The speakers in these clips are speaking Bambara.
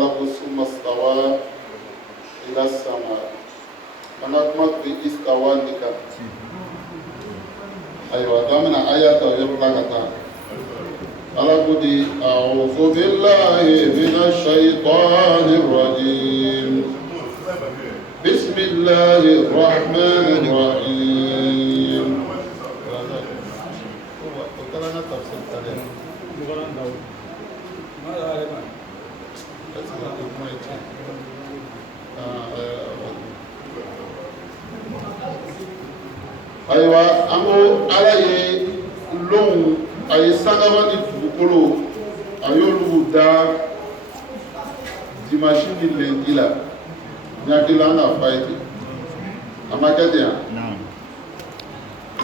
خلق ثم استوى إلى السماء منكمت باستوى لك أيوة دامنا آيات يرلغتا ألقدي أعوذ بالله من الشيطان الرجيم بسم الله الرحمن الرحيم ayiwa an ko ala ye lɔnw a ye sangaba ni dugukolo a y'olu da dimanche ni lundi la ɲakila an k'a fɔ a ye ten a ma kɛ ten yan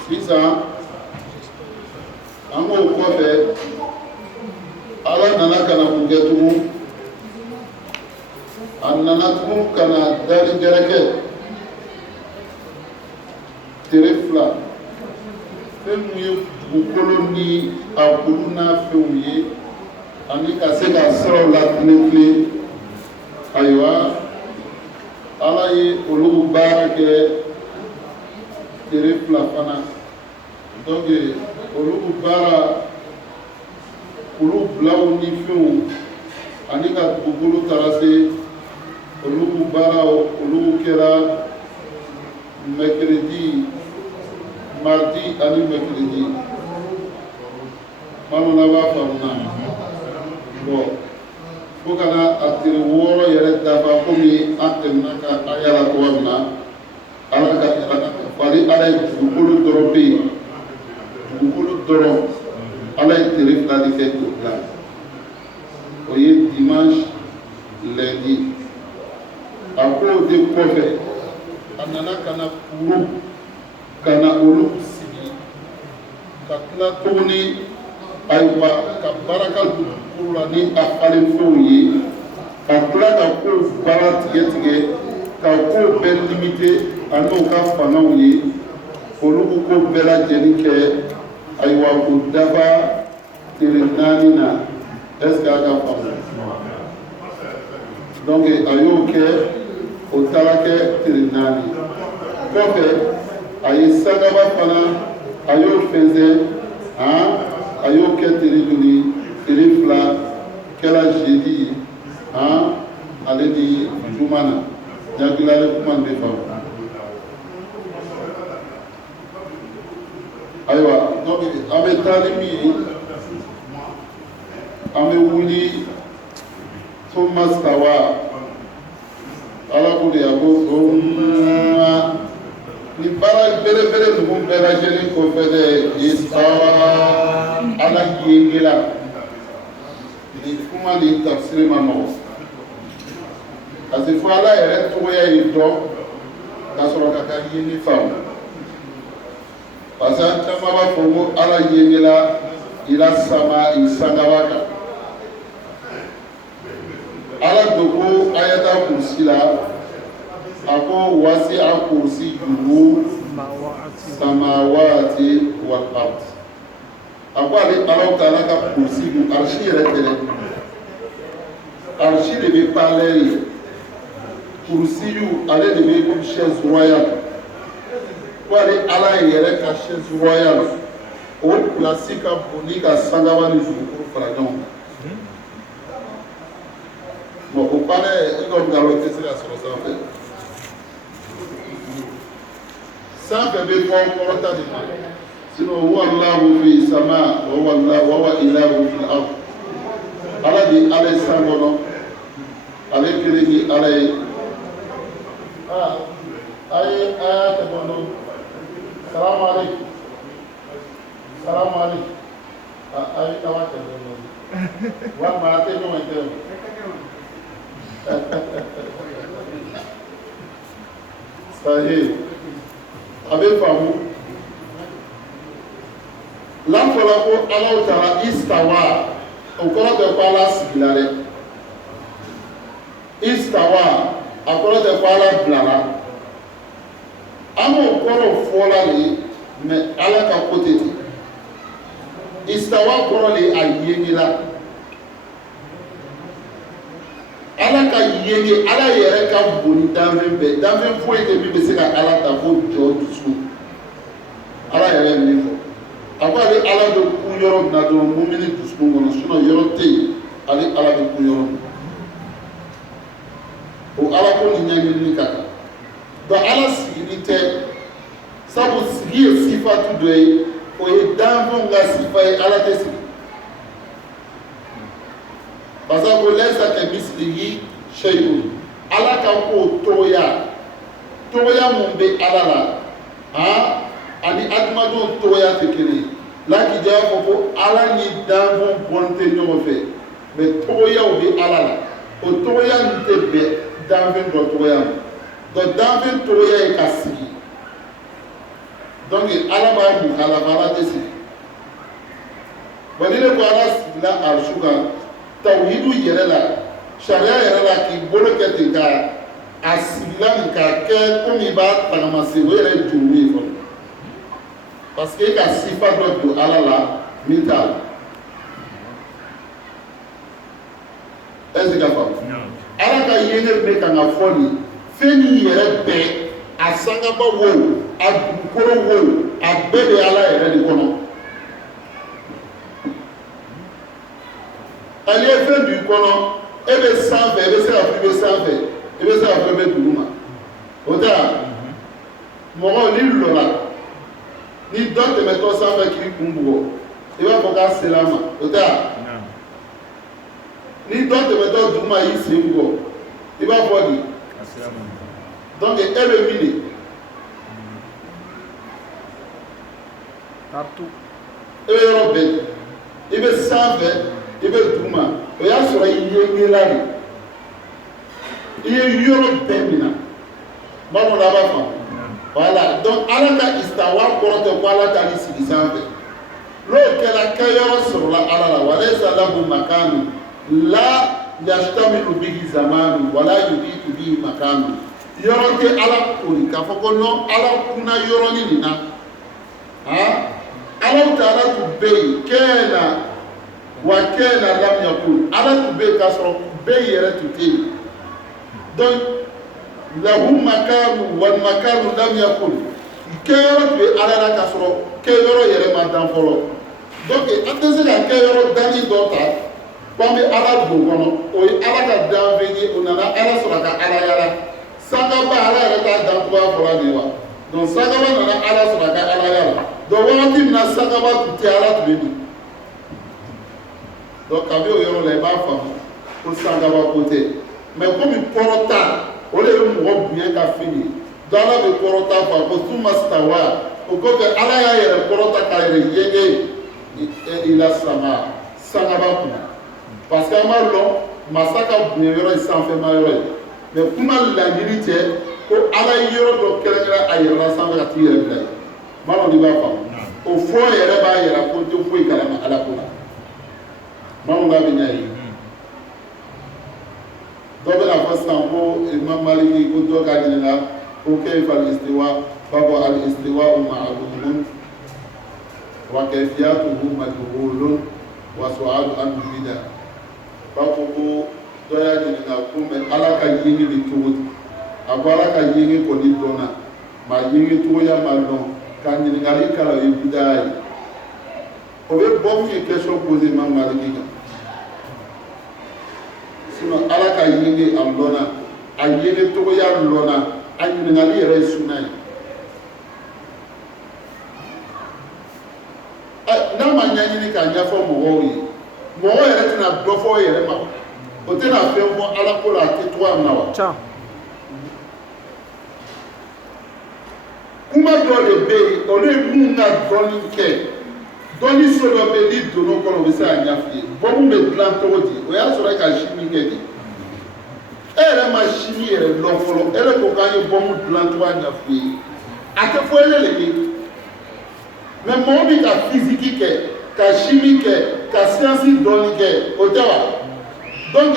sisan an k'o kɔfɛ ala nana ka na mun kɛ tugun a nana tugun ka na dali gɛrɛ kɛ tere fila fɛn mun ye dugukolo ni a bulu n'a fɛnw ye ani ka se ka siraw latilen ayiwa ala ye olu baara kɛ tere fila fana donc olu baara olu bilaw ni fɛnw ani ka dugukolo taara se olu baaraw olu kɛra mercredi mardi ani mercredi bamanan b'a faamu bon fo kana a tile 6 yɛrɛ dafa komi an tɛmɛna ka an yala cogoya min na ala ka fali ala ye dugukolo dɔrɔn bɛ yen dugukolo dɔrɔn ala ye tere fila de kɛ k'o dilan o ye dimanche lundi a k'o de kɔfɛ a nana ka na kuru ka na olu sigi ka tila tuguni ayiwa ka baraka dugukolo la ni a falen fɛnw ye ka tila ka kow baara tigɛ tigɛ ka kow bɛɛ limite a n'o ka fangaw ye olu ko bɛɛ lajɛlen kɛ ayiwa k'o dafa tile 4 na est ce que a ka faamu donc a y'o kɛ o taara kɛ tile 4 kɔfɛ a ye sagaba fana a y'o fɛnsɛn a y'o kɛ tere joli tere 2 kɛra jeudi ale ni juma na ɲakili ale kuma de faamu ayiwa donc an bɛ taa ni min ye an bɛ wuli Thomas Tawa ala ko de a ko ni baara belebele ninnu bɛɛ lajɛlen kɔfɛ dɛ isawa ala yengela ni kuma ni tafsiri ma nɔgɔ parce que fo ala yɛrɛ tɔgɔya ye dɔn ka sɔrɔ ka ka yengi faamu parce que an caman b'a fɔ ko ala yengela ila sama i sangaba kan ala do ko ayata kursi la a ko wasi a kursi juhu samawati wal ard a ko ale ala taala ka kursi ju arshi yɛrɛ tɛ dɛ arshi de bɛ parler ye kursi ju ale de bɛ comme chaise royale ko ale ala yɛrɛ ka chaise royale o place ka bon ni ka sangaba ni dugukolo fara ɲɔgɔn kan bon o parler i ka nkalon tɛ se ka sɔrɔ sanfɛ sanfɛ bɛ fɔ kɔrɔta de ma sinon wallahu fi sama wa huwa ilahu fil ard ala de ala ye san kɔnɔ ale kelen ni ala ye a ye aya tɛmɛ salamu aleykum salamu aleykum a ye awa tɛmɛ walima a tɛ ɲɔgɔn tɛ sahi a bɛ faamu lanfɔla ko ala taara istawa o kɔrɔ tɛ ko ala sigila dɛ istawa a kɔrɔ tɛ ko ala bilara an b'o kɔrɔ fɔla de mɛ ala ka kote ten istawa kɔrɔ de a yengila ala ka yenge ala yɛrɛ ka boni danfɛn bɛɛ danfɛn foyi tɛ min bɛ se ka ala ta fo jɔ dusu ala yɛrɛ ye min fɔ a ko ale ala bɛ kun yɔrɔ min na dɔrɔn mumini dusukun kɔnɔ yɔrɔ tɛ yen ale ala bɛ kun yɔrɔ min o ala ko ni ɲɛɲinini ka kan donc ala sigili tɛ sabu sigi ye sifatu dɔ ye o ye danfɛnw ka sifa ye ala tɛ sigi parce que ko lɛsa kɛ misilihi shay'un ala ka ko togoya mun bɛ ala la ani adamadenw togoya tɛ kelen ye lakija y'a fɔ ko ala ni danfɛnw bɔn tɛ ɲɔgɔn fɛ mais togoyaw bɛ ala la o togoya ninnu tɛ bɛn danfɛn dɔ togoya ma donc danfɛn togoya ye ka sigi donc ala b'a mun k'a la ala tɛ sigi bon ni ne ko ala sigila arisu kan tawhidu yɛrɛ la sariya yɛrɛ la k'i bolo kɛ ten ka a sigila nin k'a kɛ komi i b'a tagama se o yɛrɛ ye juru ye fɔlɔ parce que e ka sifa dɔ don ala la min t'a la est ce que ka faamu ala ka yenge bɛ kan ka fɔ nin fɛn min yɛrɛ bɛɛ a sangaba wo a dugukolo wo a bɛɛ bɛ ala yɛrɛ de kɔnɔ ale ye fɛn b'i kɔnɔ e bɛ sanfɛ e bɛ se ka fɔ i bɛ sanfɛ e bɛ se ka fɔ i bɛ duguma o tɛ wa mɔgɔw ni lɔra ni dɔ tɛmɛtɔ sanfɛ k'i kun bugɔ i b'a fɔ k'a sera a ma o tɛ wa ni dɔ tɛmɛtɔ duguma y'i sen bugɔ i b'a fɔ di donc e bɛ min de e bɛ yɔrɔ bɛɛ i bɛ sanfɛ i bɛ duguma o y'a sɔrɔ i yengela de i ye yɔrɔ bɛɛ minɛ bamanan a b'a faamu voilà donc ala ka istawa kɔrɔ tɛ ko ala t'a ni sigi sanfɛ n'o kɛra kɛyɔrɔ sɔrɔla ala la walaysa lahu makanu la yastamilu bihi zamanu wala yubitu bihi makanu yɔrɔ tɛ ala kori k'a fɔ ko non ala kunna yɔrɔnin nin na ala taala tun bɛ yen kɛna wa kɛna lam yakun ala tun bɛ yen k'a sɔrɔ bɛɛ yɛrɛ tun tɛ yen donc lahu makanu wal makanu lam yakun kɛyɔrɔ tun bɛ ala la k'a sɔrɔ kɛyɔrɔ yɛrɛ ma dan fɔlɔ donc an tɛ se ka kɛyɔrɔ dani dɔ ta k'an bɛ ala don kɔnɔ o ye ala ka danfɛn ye o nana ala sɔrɔ ka ala yala sangaba ala yɛrɛ t'a dan cogoya fɔlɔ de wa donc sangaba nana ala sɔrɔ ka ala yala donc wagati min na sangaba tun tɛ ala tun bɛ min donc kabi o yɔrɔ la i b'a faamu ko sangaba ko tɛ mais komi kɔrɔta o de ye mɔgɔ bonya ka fɛn ye donc ala bɛ kɔrɔta fɔ ko suma stawa o kɔfɛ ala y'a yɛrɛ kɔrɔta k'a yɛrɛ yenge ila sama sangaba kunna parce que an b'a dɔn masa ka bonya yɔrɔ ye sanfɛma yɔrɔ ye mais kuma laɲini cɛ ko ala ye yɔrɔ dɔ kɛrɛnkɛrɛn a yɛrɛ la sanfɛ ka t'i yɛrɛ bila ye n b'a dɔn n'i b'a faamu o fɔ yɛrɛ b'a yɛrɛ ko n tɛ foyi kalama ala ko la n b'a dɔn k'a bɛ ɲa ye dɔ bɛ na fɔ sisan ko imam maliki ko dɔ ka ɲininka ko kayfa al-istiwa b'a fɔ al-istiwa ma'lumun wa kayfiyatuhu majhulun wa su'alu anhu bid'a b'a fɔ ko dɔ y'a ɲininka ko mɛ ala ka yenge bɛ cogo di a ko ala ka yenge kɔni dɔnna maa yenge cogoya ma dɔn ka ɲininkali kala o ye bid'a ye o bɛ bɔ min ye question posé imam maliki kan sinon ala ka yenge a lɔnna a yenge cogoya lɔnna a ɲininkali yɛrɛ ye sunna ye n'a ma ɲɛɲini k'a ɲɛfɔ mɔgɔw ye mɔgɔ yɛrɛ tɛna dɔ fɔ yɛrɛ ma o tɛna fɛn fɔ ala ko la a tɛ cogoya min na wa kuma dɔ de bɛ yen olu ye mun ka dɔɔni kɛ dɔɔni so dɔ bɛ yen n'i donn'o kɔnɔ o bɛ se ka ɲɛf'i ye bɔmu bɛ dilan cogo di o y'a sɔrɔ e ka sini kɛ de e yɛrɛ ma sini yɛrɛ dɔn fɔlɔ e yɛrɛ ko k'an ye bɔmu dilan cogoya ɲɛf'i ye a tɛ fɔ e le ye mais mɔgɔ bɛ ka fiziki kɛ ka sini kɛ ka siyansi dɔɔni kɛ o tɛ wa donc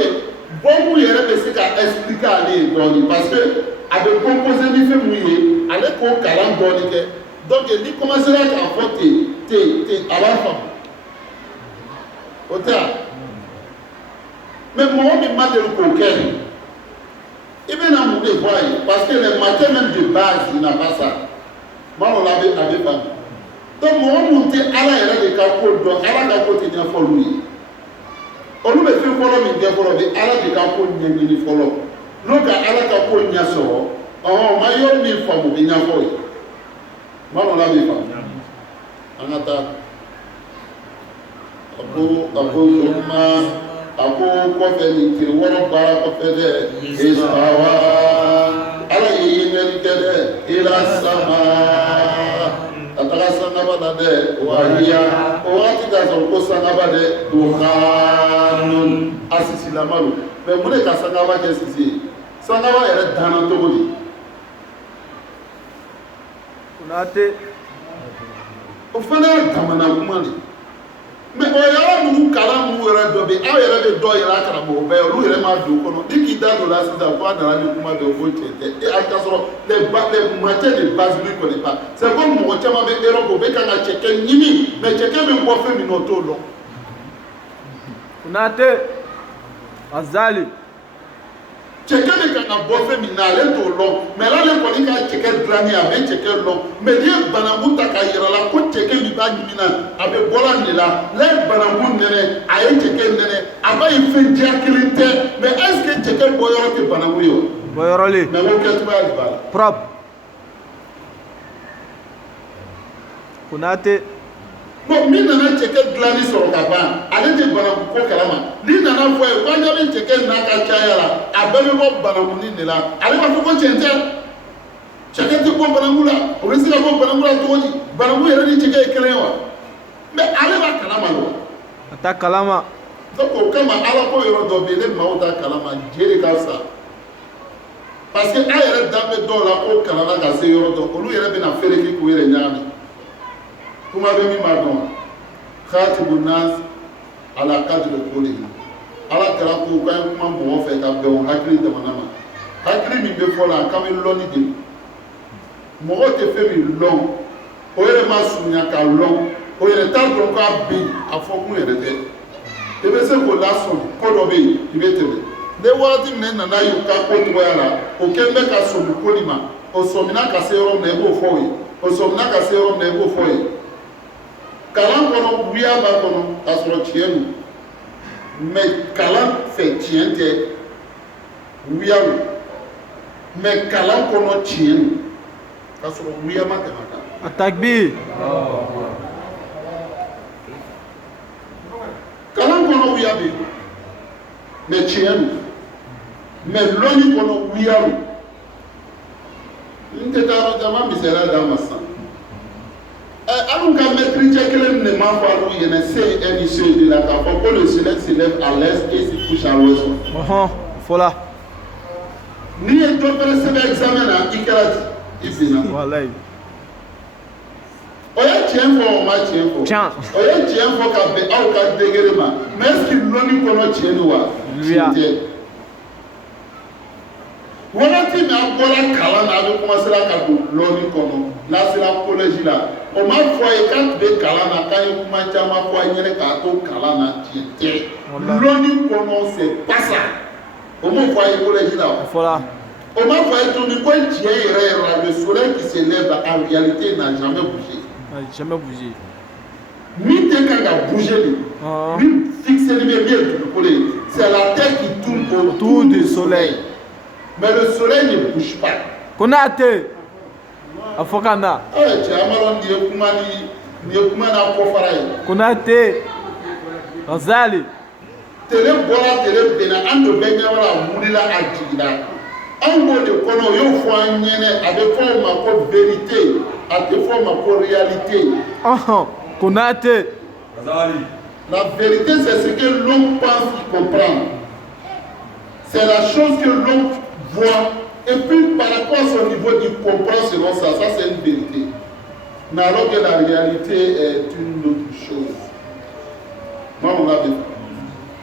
bɔmu yɛrɛ bɛ se ka expliquer ale ye dɔɔni parce que a bɛ composé ni fɛn mun ye ale k'o kalan dɔɔni kɛ donc ni commencé la k'a fɔ ten a b'a faamu o tɛ wa Mais moi, je m'a de coquin. Et bien, on peut voir, parce que les matins même de base, il n'a pas ça. Moi, on l'avait avec pas. Donc, moi, on monte à la era de Capo, donc à la Capo, il y a pour lui. On nous fait follow me, il follow me, à la de Capo, il y a follow. Donc, à la Capo, il y a sort. Oh, ma yo, il faut me bien voir. Moi, on l'avait pas. On attend. Ako kɔfɛ nin tile wɔɔrɔ baara kɔfɛ dɛ isawa ala ye yeli kɛ dɛ ila sama ka taga sangaba la dɛ wahiya o waati k'a sɔrɔ ko sangaba dɛ dukanun a sisilama don mɛ mun de ka sangaba kɛ sisi ye sangaba yɛrɛ danna cogo di Konate o fana ye damana kuma de. Mais o y'a nugu kalan mun yɛrɛ dɔ bɛ aw yɛrɛ bɛ dɔ yɛrɛ a karamɔgɔ bɛɛ olu yɛrɛ ma don kɔnɔ ni k'i da don la sisan ko a nana ni kuma bɛ fo cɛ tɛ e a ka sɔrɔ les matières de base lui connaît pas c'est comme mɔgɔ caman bɛ Europe o bɛ kan ka cɛkɛ ɲini mais cɛkɛ bɛ bɔ fɛn min na o t'o dɔn. Konate Azali cɛkɛ bɛ kan ka bɔ fɛn min na ale t'o dɔn mais l'ale kɔni ka cɛkɛ dilanni a bɛ cɛkɛ dɔn mais n'i ye bananku ta k'a yira la ko cɛkɛ min b'a ɲimi na a bɛ bɔla nin de la n'a ye bananku nɛnɛ a ye cɛkɛ nɛnɛ a b'a ye fɛn diya kelen tɛ mais est-ce que cɛkɛ bɔyɔrɔ tɛ bananku ye o. bɔyɔrɔ le mais o kɛcogoya de b'a la. propre Konate bon min nana cɛkɛ dilanni sɔrɔ ka ban ale tɛ bananku ko kalama n'i nana fɔ ye ko an ɲɛ bɛ cɛkɛ n'a ka caya la a bɛɛ bɛ bɔ banankunin de la ale b'a fɔ ko cɛn tɛ cɛkɛ tɛ bɔ bananku la o bɛ se ka bɔ bananku la cogo di bananku yɛrɛ ni cɛkɛ ye kelen ye wa mais ale b'a kalama de wa. a ta kalama donc o kama ala ko yɔrɔ dɔ bɛ yen ne maaw t'a kalama je de ka fisa parce que a yɛrɛ dan bɛ dɔw la ko kalanna ka se yɔrɔ dɔ olu yɛrɛ bɛna fereke k'u yɛrɛ ɲagami. kuma bɛ min b'a dɔn khatibu nas ala kadri qawli ala kɛra ko k'an ye kuma mɔgɔ fɛ ka bɛn o hakili jamana ma hakili min bɛ fɔ la k'an bɛ lɔnni de mɔgɔ tɛ fɛn min lɔn o yɛrɛ ma surunya ka lɔn o yɛrɛ t'a dɔn k'a bɛ yen a fɔ kun yɛrɛ tɛ i bɛ se k'o lasɔn ko dɔ bɛ yen i bɛ tɛmɛ ne waati min nana ye u ka ko cogoya la o kɛlen bɛ ka sɔmi ko nin ma o sɔmina ka se yɔrɔ min na i b'o fɔ o ye o sɔmina ka se yɔrɔ min na i b'o fɔ o ye. kalan kɔnɔ wuya b'a kɔnɔ k'a sɔrɔ tiɲɛ don mais kalan fɛ tiɲɛ tɛ wuya don mais kalan kɔnɔ tiɲɛ don k'a sɔrɔ wuya ma tɛmɛ a kan. a takbir kalan kɔnɔ wuya bɛ yen mais tiɲɛ don mais lɔnni kɔnɔ wuya don n tɛ taa yɔrɔ caman misaliya d'a ma sisan. Alun ka maîtrise kelen ne m'a fɔ alu ɲɛna se et ni se de la k'a fɔ ko le soleil se lève à l'est et se couche à l'ouest. Fola. N'i ye dɔ fɛnɛ sɛbɛn examen na i kɛra di i binna. Walayi. O ye tiɲɛ fɔ o ma tiɲɛ fɔ. Tiɲɛ. O ye tiɲɛ fɔ ka bɛn aw ka degré ma mais est-ce que lɔnni kɔnɔ tiɲɛ don wa? Tiɲɛ tɛ. Wagati min a bɔra kalan na a bɛ commencer ka don lɔnni kɔnɔ n'a sera collège la. O ma fɔ a ye k'a tun bɛ kalan na k'a ye kuma caman fɔ a ɲɛna k'a to kalan na tiɲɛ tɛ lɔnni kɔnɔ c'est pas ça o m'o fɔ a ye collège la o ma fɔ a ye tuguni ko tiɲɛ yɛrɛ yɛrɛ la le soleil qui se lève en réalité n'a jamais bougé. Jamais bougé. Min tɛ kan ka bouger de min fixé ni bɛ min ye dugukolo ye c'est la terre qui tourne autour du soleil mais le soleil ne bouge pas. Konate. A fɔ ka na. Cɛ a ma dɔn nin ye kuma n'a kɔfara ye. Konate Azali. Tele bɔra tele bɛnna an tun bɛ ɲɛwara a wulila a jiginna anw b'o de kɔnɔ o y'o fɔ an ɲɛnɛ a bɛ fɔ o ma ko vérité a tɛ fɔ o ma ko réalité. Konate Azali. La vérité c'est ce que l'homme pense y comprendre. C'est la chose que l'homme voit. Et puis par rapport à son niveau, il comprend selon ça. Ça, c'est une vérité. Mais alors que la réalité est une autre chose. Moi, on l'a vu.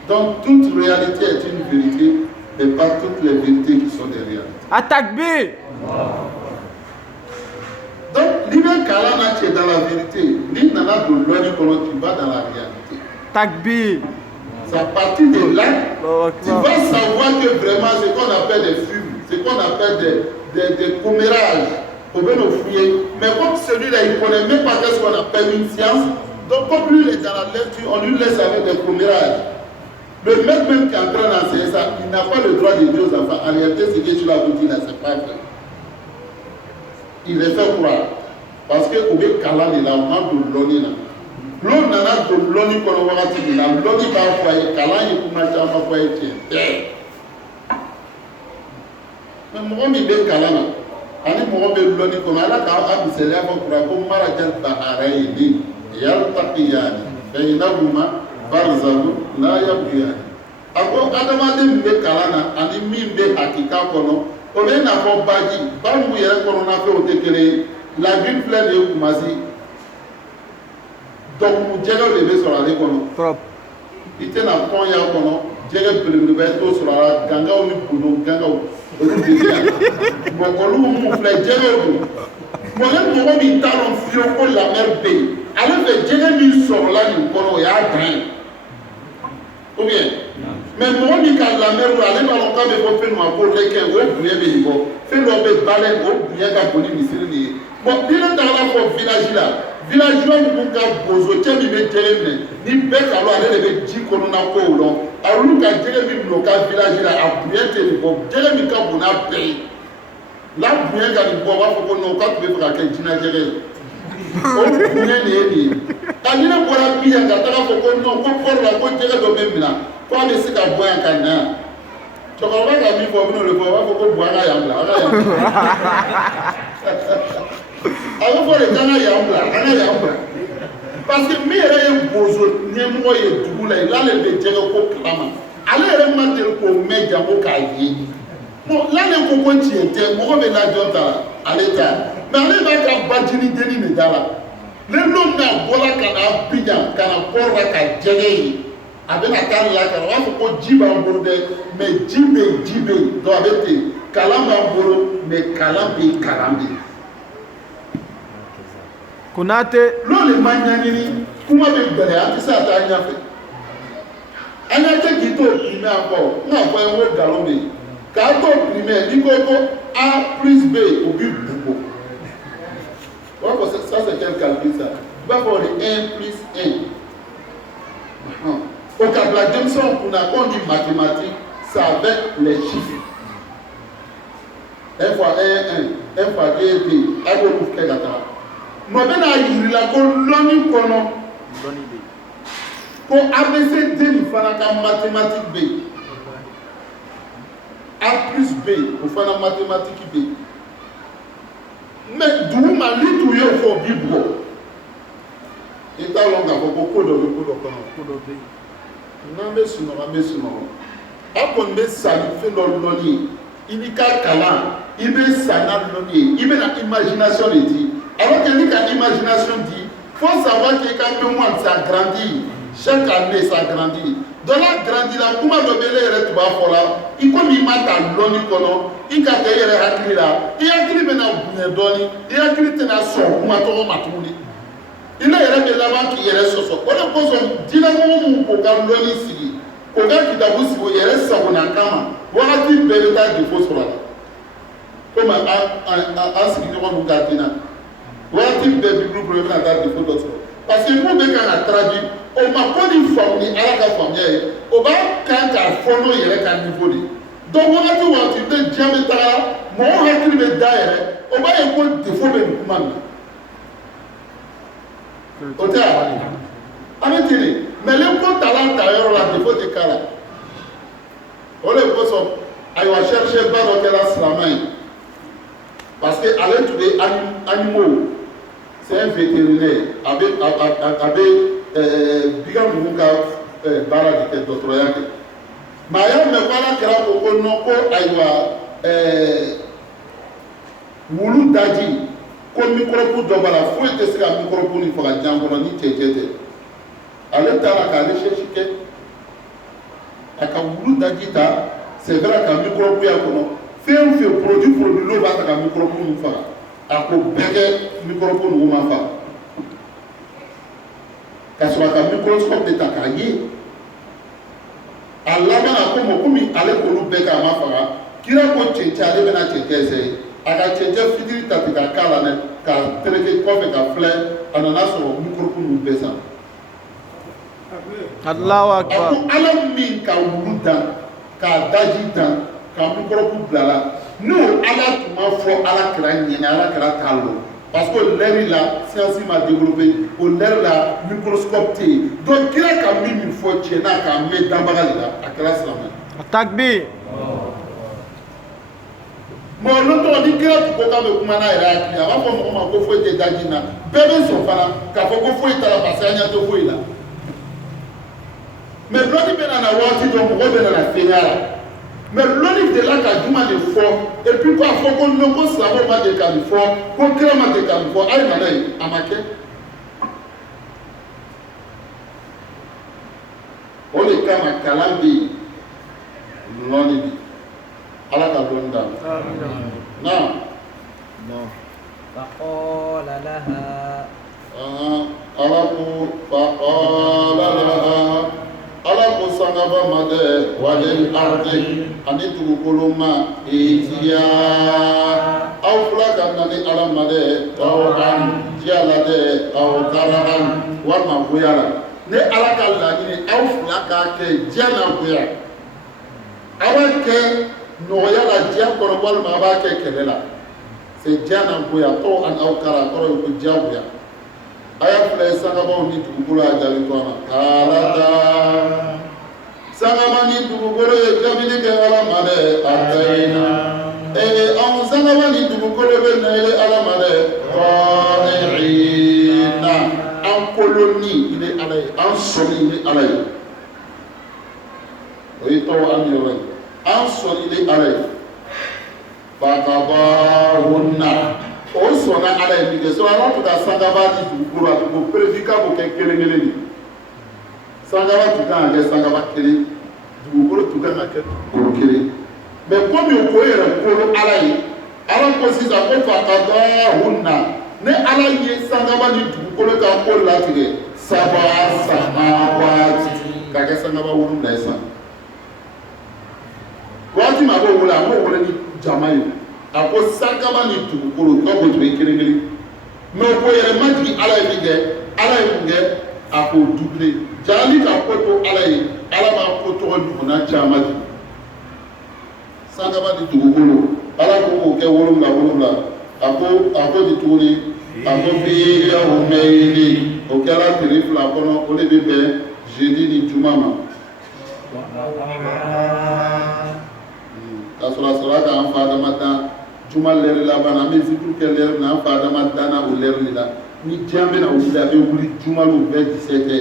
Donc, toute réalité est une vérité, mais pas toutes les vérités qui sont des réalités. Attaque B. Donc, l'hiver Kalana, tu es dans la vérité. L'hiver Nana de l'Ouani, tu vas dans la réalité. Attaque B. C'est à partir de là, tu vas savoir que vraiment ce qu'on appelle des fumes, ce qu'on appelle des commérages, au bien au fouiller. Mais comme celui-là, il ne connaît même pas ce qu'on appelle une science, donc comme lui, il est dans la lecture, on lui laisse avec des commérages. Le mec même qui est en train d'enseigner ça, il n'a pas le droit de dire aux enfants. En réalité, ce que tu l'as dit là, c'est pas vrai. Il les fait croire. Parce que au lieu Kalan est là, on a de l'oni là. L'on a de l'oni qu'on va voir là. L'oni va foyer, Kalan est pour marcher en foyer. Mais moi, je vais Kalan là. Ani mɔgɔ bɛ lɔnni kɔnɔ ala k'a misaliya fɔ kura ko marajal baharayni yaltaqiyani baynahuma barzakun la yabghiyani. A ko adamaden min bɛ kalan na ani min bɛ hakika kɔnɔ o bɛ n'a fɔ baji ba mun yɛrɛ kɔnɔna fɛnw tɛ kelen ye lagine filɛ de ye kumasi dɔnku jɛgɛw de bɛ sɔrɔ ale kɔnɔ i tɛna tɔn y'a kɔnɔ jɛgɛ belebeleba i t'o sɔrɔ a la gangaw ni budon gangaw. Bon, olu mun filɛ jɛgɛw don mɔgɔ mɔgɔ min t'a dɔn fiyewu ko lamɛri bɛ yen ale fɛ jɛgɛ min sɔrɔla nin kɔnɔ o y'a dan ye ou bien mais mɔgɔ min ka lamɛri don ale b'a dɔn k'a bɛ fɔ fɛn dɔ ma ko lɛkɛ o bonya bɛ nin bɔ fɛn dɔ bɛ balɛ o bonya ka bon ni misiri de ye bon ni ne taara fɔ village la villageois ninnu ka bozo cɛ min bɛ jɛgɛ minɛ ni bɛɛ ka dɔn ale de bɛ ji kɔnɔna kow dɔn olu ka jɛgɛ min bila o ka village la a bonya tɛ nin bɔ jɛgɛ min ka bon n'a bɛɛ ye la bonya ka nin bɔ o b'a fɔ ko non k'a tun bɛ fɛ ka kɛ jinɛjɛgɛ ye o bonya de ye nin ye a ni ne bɔra bi yan ka taga fɔ ko non ko port la ko jɛgɛ dɔ bɛ minɛ ko a bɛ se ka bɔ yan ka na yan cɛkɔrɔba ka min fɔ o bɛna o de fɔ o b'a fɔ ko bon an ka yan bila an ka yan bila a bɛ fɔ de k'an ka yan bila an ka yan bila. Parce que min yɛrɛ ye bozo ɲɛmɔgɔ ye dugu la yen l'ale bɛ jɛgɛ ko kalama ale yɛrɛ ma deli k'o mɛn janko k'a ye bon l'ale ko ko tiɲɛ tɛ mɔgɔ bɛ lajɔ ta la ale ta mais ale b'a ka bajini denni de da la ne n'o n'a bɔra ka na Abidjan ka na port la ka jɛgɛ ye a bɛ na taa lakara o b'a fɔ ko ji b'an bolo dɛ mais ji bɛ yen ji bɛ yen donc a bɛ ten kalan b'an bolo mais kalan bɛ yen kalan bɛ yen. Konate. L'ole ma ɲaɲini kuma bɛ gɛlɛya an tɛ se ka taa ɲɛfɛ an ka cɛ k'i to primaire encore n k'a fɔ ye n ko nkalon bɛ yen k'a to primaire n'i ko ko A plus B o b'i bugo o b'a fɔ ça c'est quel calcul ça i b'a fɔ o de 1 plus 1 o ka bila denmisɛnw kunna qu'on dit mathématique c'est avec les chiffres 1 fois 1 1 fois 2 2 a b'olu kɛ ka taa. Mɔ bɛ n'a yirila ko lɔnni kɔnɔ ko ABC nin fana ka mathématique bɛ yen A plus B o fana mathématique bɛ yen mais dugu ma ni tun y'o fɔ o b'i bugɔ i t'a dɔn k'a fɔ ko ko dɔ bɛ ko dɔ kɔnɔ ko dɔ bɛ yen n'an bɛ sunɔgɔ an bɛ sunɔgɔ aw kɔni bɛ sa ni fɛn dɔ lɔnni ye i b'i ka kalan i bɛ sa n'a lɔnni ye i bɛ na imagination de di. Alors que ni ka imagination dit, il faut savoir que quand mémoire s'agrandit, chaque année s'agrandit. Dans la grandit la kuma do bele yɛrɛ tu b'a fɔ la, i comme i ma ta lɔnni kɔnɔ, i ka kɛ i yɛrɛ hakili la, i hakili bɛna bonya dɔɔni, i hakili tɛna sɔn kuma tɔgɔ ma tuguni. I ne yɛrɛ bɛ laban k'i yɛrɛ sɔsɔ. O de kosɔn diinɛmɔgɔ mun k'o ka lɔnni sigi, k'o ka kitabu sigi o yɛrɛ sagona kama, wagati bɛɛ bɛ taa défaut sɔrɔ a la. Comme an sigiɲɔgɔn ninnu ka diinɛ. Waati bɛɛ bibulu bolo i bɛna taa défaut dɔ sɔrɔ parce que mun bɛ kan ka traduire o ma ko ni faamu ni ala ka faamuya ye o b'a kan k'a fɔ n'o yɛrɛ ka niveau de donc wagati o wagati ne diɲɛ bɛ taga mɔgɔw hakili bɛ da yɛrɛ o b'a ye ko défaut bɛ nin kuma min na o tɛ a bɛ ten de mais ni ko talan ta yɔrɔ la défaut tɛ k'a la o de kosɔn ayiwa chercheur ba dɔ kɛra silamɛ ye parce que ale tun bɛ animaux. C'est un vétérinaire a bɛ biga ninnu ka baara de kɛ dɔgɔtɔrɔya kɛ mais a y'a mɛn baara kɛra ko ko non ko ayiwa wulu daji ko microbe dɔ b'a la foyi tɛ se ka microbe nin faga diɲɛ kɔnɔ ni cɛncɛn tɛ ale taara ka recherche kɛ a ka wulu daji ta c'est vrai ka microbe y'a kɔnɔ fɛn o fɛn produit n'o b'a ta ka microbe nin faga. A ko bɛɛ kɛ microbe ninnu ma fa ka sɔrɔ ka microscope de ta k'a ye a laban ko mo komi ale k'olu bɛɛ kɛ a ma faga kira ko cɛncɛn ale bɛna cɛncɛn sɛyi a ka cɛncɛn fitiri ta ten ka k'a la dɛ ka tereke kɔfɛ ka filɛ a nana sɔrɔ mikorobu ninnu bɛɛ san. Allahu a Akbar. ko ala min ka wulu dan k'a daji dan ka mikorobu bila la n'o ala tun ma fɔ ala kɛra ɲɛna ala kɛra t'a lɔ parce que l'ère la science m'a développé o l'ère la microscope tɛ yen donc kira ka min fɔ tiɲɛna k'a mɛn danbaga de la a kɛra silamɛ. Takbir. Bon olu tɔgɔ ni kira tun ko k'a bɛ kuma n'a yɛrɛ hakili a b'a fɔ mɔgɔ ma ko foyi tɛ daji na bɛɛ bɛ sɔn fana k'a fɔ ko foyi t'a la parce que an ɲɛ tɛ foyi la mais lɔnni bɛ na waati dɔ mɔgɔ bɛ na fɛngɛ a la mais lɔnni de la ka juma de fɔ et puis k'a fɔ ko non ko silamɛw ma deli ka nin fɔ ko kira ma deli ka nin fɔ a ye nana ye a ma kɛ o de kama kalan bɛ yen lɔnni bɛ yen ala ka lɔnni d'a ma na. فقال لها ala ko faqala laha ala ko sangaba ma dɛ walil ardi ani dugukolo ma itiya aw fila ka na ni ala ma dɛ tawan diya la dɛ aw karahan walima goya la ni ala ka laɲini aw fila k'a kɛ diya na goya a b'a kɛ nɔgɔya la diya kɔrɔ walima a b'a kɛ kɛlɛ la c'est diya na goya tɔw ani aw kara kɔrɔ ye ko diya goya. Aya fila ye sangabaw ni dugukolo a jaabi to a ma kalata sangaba ni dugukolo ye kabini kɛ ala ma dɛ a tayina anw sangaba ni dugukolo bɛ na ile ala ma dɛ tɔɔrina an kolonni ile ala ye an sɔnni ile ala ye o ye tɔw an yɔrɔ ye an sɔnni ile ala ye fakabahunna o sɔnna ala ye min kɛ so ala tun ka sangaba ni dugukolo a tun ko prévu k'a b'o kɛ kelen kelen de sangaba tun kan ka kɛ sangaba kelen dugukolo tun kan ka kɛ dugukolo kelen mais komi o ko yɛrɛ kolo ala ye ala ko sisan ko fakabahunna ne ala ye sangaba ni dugukolo ka ko latigɛ saba samawati ka kɛ sangaba wolonwula ye san waati min a b'o wele a b'o wele ni jama ye a ko sangaba ni dugukolo tɔ ko tun ye kelen kelen mais o ko yɛrɛ ma jigin ala ye min kɛ ala ye mun kɛ a k'o doublé jali ka ko to ala ye ala b'a ko tɔgɔ ɲɔgɔnna caman di sangaba ni dugukolo ala ko k'o kɛ wolonwula wolonwula a ko di tuguni a ko fi yawmayni o kɛra tile fila kɔnɔ o de bɛ bɛn jeudi ni juma ma k'a sɔrɔ a sɔrɔ k'an fa adama dan juma lɛri laban an bɛ zikuru kɛ lɛri na an fa adama danna o lɛri de la ni diɲɛ bɛna wuli a bɛ wuli juma l'o bɛɛ disɛtɛ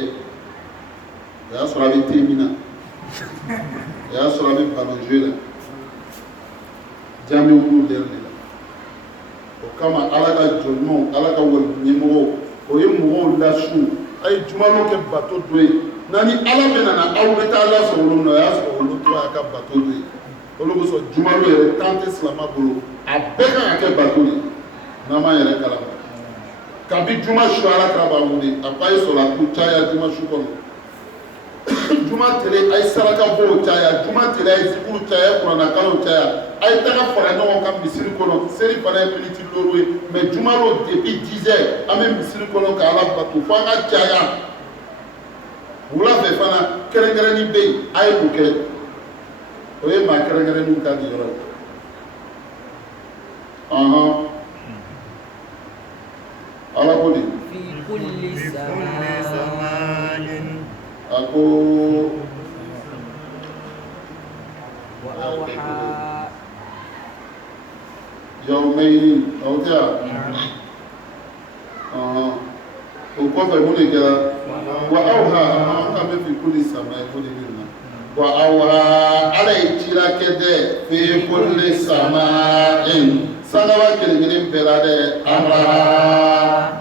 o y'a sɔrɔ a bɛ te min na o y'a sɔrɔ a bɛ ballon jouer la diɲɛ bɛ wuli o lɛri de la o kama ala ka jɔnɲumanw ala ka wali ɲɛmɔgɔw o ye mɔgɔw lasu a ye juma l'o kɛ bato dɔ ye n'ani ala bɛna na aw bɛ taa lasɔrɔ olu min na o y'a sɔrɔ olu tora a ka bato dɔ ye. olu bɛ sɔn jumalo yɛrɛ tan tɛ silama bolo a bɛɛ kan ka kɛ bato de n'an m'an yɛrɛ kalama kabi juma su ala kɛra b'an wele a ko a ye sɔrɔ a k'u caya juma su kɔnɔ juma tile a ye saraka bɔw caya juma tile a ye zikuru caya kuranakalo caya a ye taga fara ɲɔgɔn kan misiri kɔnɔ seli fana ye miniti duuru ye mais jumalo depuis 10 heures an bɛ misiri kɔnɔ ka ala bato fo an ka caya wula fɛ fana kɛrɛnkɛrɛnni bɛ yen a ye mun kɛ. O ye maa kɛrɛnkɛrɛnninw ka di yɔrɔ ye ala ko de في كل سماء a ko وأوحى yawmayni aw tɛ o kɔfɛ mun de kɛra wa awha an ka bɛ fi kulli samai ko de bɛ na wa awha ala ye cira kɛ dɛ fi kulli sama'in sangaba kelen kelen bɛɛ la dɛ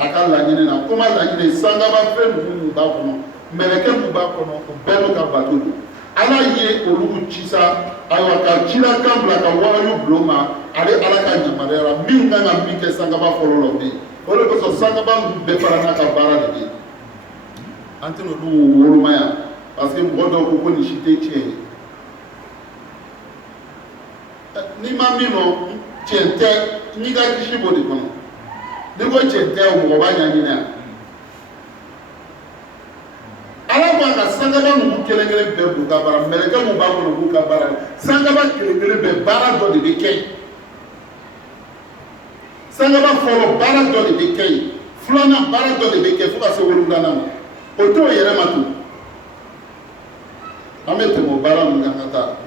a ka laɲini na kuma laɲini sangaba fɛn ninnu b'a kɔnɔ mɛlɛkɛ min b'a kɔnɔ o bɛɛ n'o ka bato don ala ye olu ci sa ayiwa ka cilakan bila ka warayu bila o ma ale ala ka yamaruya la min kan ka min kɛ sangaba fɔlɔ la o bɛ yen o de kosɔn sangaba ninnu bɛɛ fara n'a ka baara de bɛ yen an tɛna olu woloma yan parce que mɔgɔ dɔw ko nin si tɛ tiɲɛ ye ni ma min no tiɲɛ tɛ n'i ka kisi b'o de kɔnɔ n'i ko tiɲɛ tɛ mɔgɔ b'a ɲaɲini yan ala ko a ka sangaba ninnu kelen kelen bɛɛ b'u ka baara mɛlɛkɛ mun b'a kɔnɔ b'u ka baara sangaba kelen kelen bɛɛ baara dɔ de bɛ kɛ yen sangaba fɔlɔ baara dɔ de bɛ kɛ yen filanan baara dɔ de bɛ kɛ fo ka se wolonwulanan ma o t'o yɛrɛ ma tun an bɛ tɛmɛ o baara ninnu kan ka taa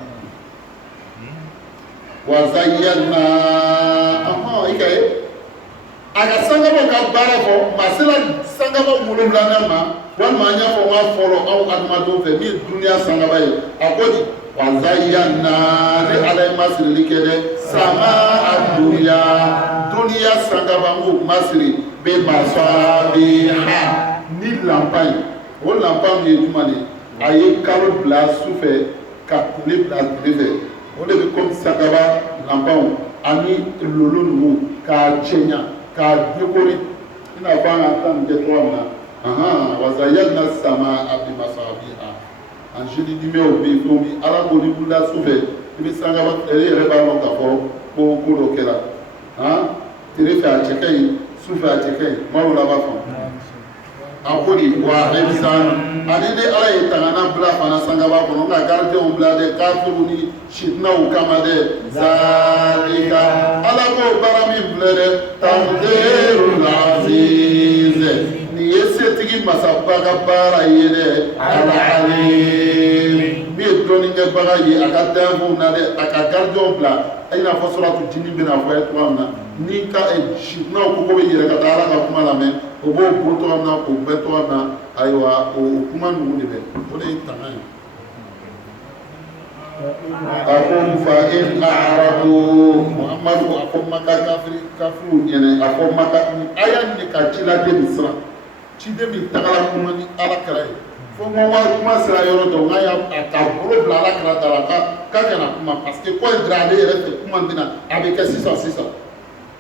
wa zayyana i ka ye a ka sangabaw ka baara fɔ maa sera sangabaw wolonwulanan ma walima an y'a fɔ n ka fɔlɔ aw adamadenw fɛ min ye duniya sangaba ye a ko di wa zayyana ni ala ye masirili kɛ dɛ sama a duniya sangaba n k'o masiri bɛ masabiha ni lampa ye o lampa min ye jumɛn de ye a ye kalo bila su fɛ ka tile bila tile fɛ o de bɛ komi sangaba lampaw ani lolo ninnu k'a cɛɲa k'a dekori i n'a fɔ an ka taa nin kɛ cogoya min na wasayalina sama abimasabiha an sini dimɛw bɛ yen fɛnw bi ala ko ni wulila su fɛ i bɛ sangaba e yɛrɛ b'a dɔn k'a fɔ ko dɔ kɛra tile fɛ a cɛ ka ɲi su fɛ a cɛ ka ɲi maaw la b'a faamu a ko de wa ebisan ani ni ala ye tangana bila fana sangaba kɔnɔ nka garidiɛnw bila dɛ kafiru ni sitinaw kama dɛ zalika ala ko baara min filɛ dɛ taqdirul aziz nin ye setigi masaba ka baara ye dɛ al-alim min ye dɔnnikɛbaga ye a ka danfɛnw na dɛ a ka garidiɛnw bila i n'a fɔ suratu jini bɛna fɔ ye cogoya min na ni ka sitinaw ko bɛ yɛrɛ ka taa ala ka kuma lamɛn o b'o bɔ tɔgɔ min na k'o bɛɛ tɔgɔ min na ayiwa o kuma ninnu de bɛ o de ye tanga ye a ko fa in aradu muhamadu a ko maka kafiriw ɲɛnɛ a ko maka a y'a ɲini ka ciladen min siran ciden min tagala kuma ni ala kɛra ye fo n ko kuma sera yɔrɔ dɔ n ka bolo bila ala kɛra da la k'a kana kuma parce que ko in dira ale yɛrɛ fɛ kuma min na a bɛ kɛ sisan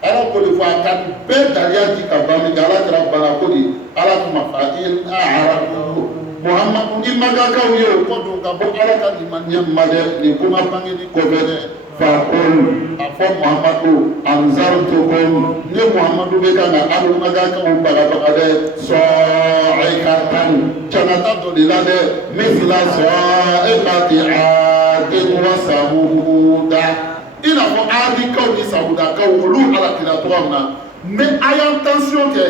ala ko de fɔ a ka bɛɛ dariya di ka ban min kɛ ala kɛra bana ko de ala kuma fa in aradu muhamadu ni magakaw ye o ko don ka bɔ ala ka limaniya ma dɛ nin kuma bangeli kɔfɛ dɛ fakol a fɔ muhamadu anzartukum ne muhamadu bɛ kan ka alu magakaw bagabaga dɛ sɔɔikatan canata dɔ de la dɛ misila sɔɔikati aadin wa samuda i n'a fɔ aadikaw ni samudakaw olu halakira tɔgɔ min na mais a y'an tension kɛ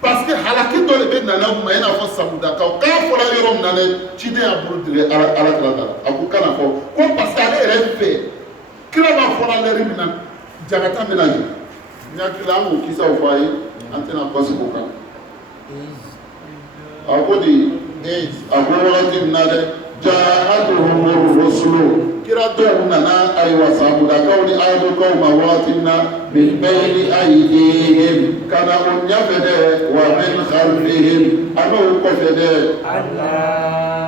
parce que halaki dɔ de bɛ nana ma i n'a fɔ samudakaw k'a fɔra yɔrɔ min na dɛ ciden y'a bolo dire alakira da la a ko kana fɔ ko parce que ale yɛrɛ fɛ kira b'a fɔra lɛri min na jagata bɛna ye n hakili la an k'o kisaw fɔ a ye an tɛna basi k'o kan a ko de a ko wagati min na dɛ ja'atuhum rusulu kira dɔw nana ayiwa samudakaw ni adukaw ma wagati min na min bayni aydihim kana o ɲɛfɛ dɛ wa min khalfihim a n'o kɔfɛ dɛ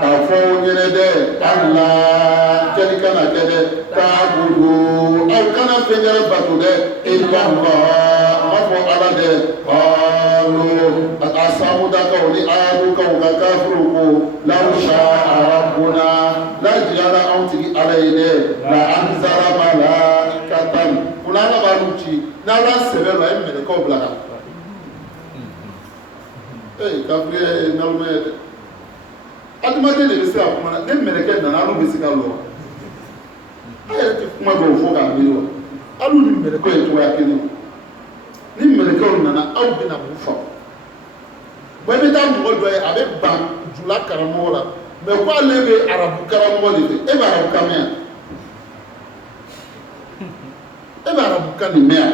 k'a fɔ o ɲɛnɛ dɛ ala kɛli kana kɛ dɛ ta'budu aw kana fɛn wɛrɛ bato dɛ illa Allah ma fɔ ala dɛ a samudakaw ni adukaw ka kafiru ko law sha'a rabbuna lajiyara anw tigi ala ye dɛ la anzara malaikatan kuna ala b'a n'u ci n'ala sɛbɛn la a ye mɛlɛkɛw bila ka kafiri ye naloma ye dɛ adamaden de bɛ se ka kuma na ne mɛlɛkɛ nana alu bɛ se ka lɔ a yɛrɛ tɛ kuma dɔw fɔ k'a miiri wa alu ni mɛlɛkɛw ye cogoya kelen wa ni mɛlɛkɛw nana aw bɛna mun faamu bɔn i bɛ taa mɔgɔ dɔ ye a bɛ ban jula karamɔgɔ la mais ko ale bɛ arabu karamɔgɔ de fɛ e bɛ arabu kan mɛn e bɛ arabu kan nin mɛn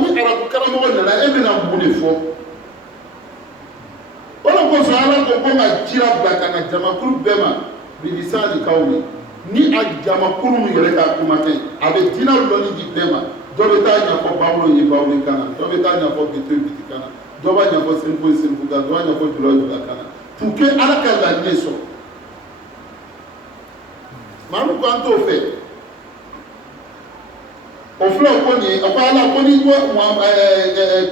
ni arabu karamɔgɔ nana e bɛna mun de fɔ o de kosɔn ala ko ka cira bila ka na jamakulu bɛɛ ma bilisani kaw ye ni a jamakulu min yɛrɛ ka kuma kɛ a bɛ diinɛ lɔnni di bɛɛ ma dɔ bɛ taa ɲɛfɔ bawulo ye bawulo kan na dɔ bɛ taa ɲɛfɔ biti kan na dɔ b'a ɲɛfɔ sirifu ye sirifu kan dɔ b'a ɲɛfɔ jula kan na pour que ala ka laɲini sɔrɔ maa min ko an t'o fɛ o filɛ o ko nin a ko ala ko ni ko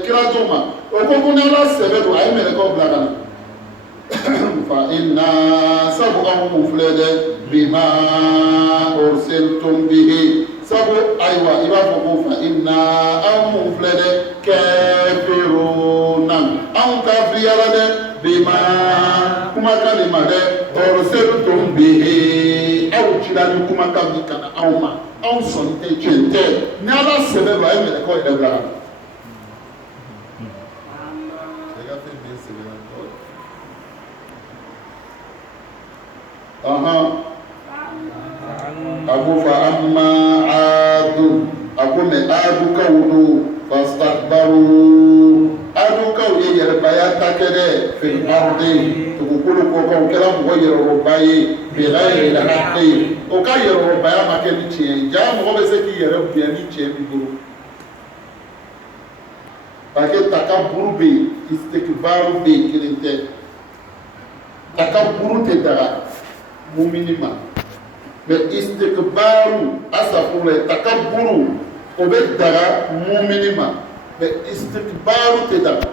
kira dɔw ma o ko ni ala sɛbɛn don a ye mɛlɛkɛw bila ka na fa inna sabu anw mun filɛ dɛ bima ursiltum bihi sabu aywa i b'a fɔ ko fa inna anw mun filɛ dɛ kafiruna anw kafiriyara dɛ bima kumakan de ma dɛ ursiltum bihi aw cira ni kumakan min ka na anw ma anw sɔnni tɛ tiɲɛ tɛ ni ala sɛbɛn don a ye mɛlɛkɛw yɛrɛ bila ka na. Aku fa amma adu aku me adu kawudu fastakbaru adu kaw ye yɛrɛ baya takɛdɛ fil ardi tugukulu ko kaw kɛra mɔgɔ yɛrɛrɔba ye bi ghayri al-haqqi o ka yɛrɛrɔbaya ma kɛ ni tiɲɛ ye jaa mɔgɔ bɛ se k'i yɛrɛ bonya ni tiɲɛ b'i bolo parce que takaburu bɛ yen istikbaru bɛ yen kelen tɛ takaburu tɛ daga mumini ma mais istikbaru asafurla takaburu o bɛ daga mumini ma mais istikbaru tɛ daga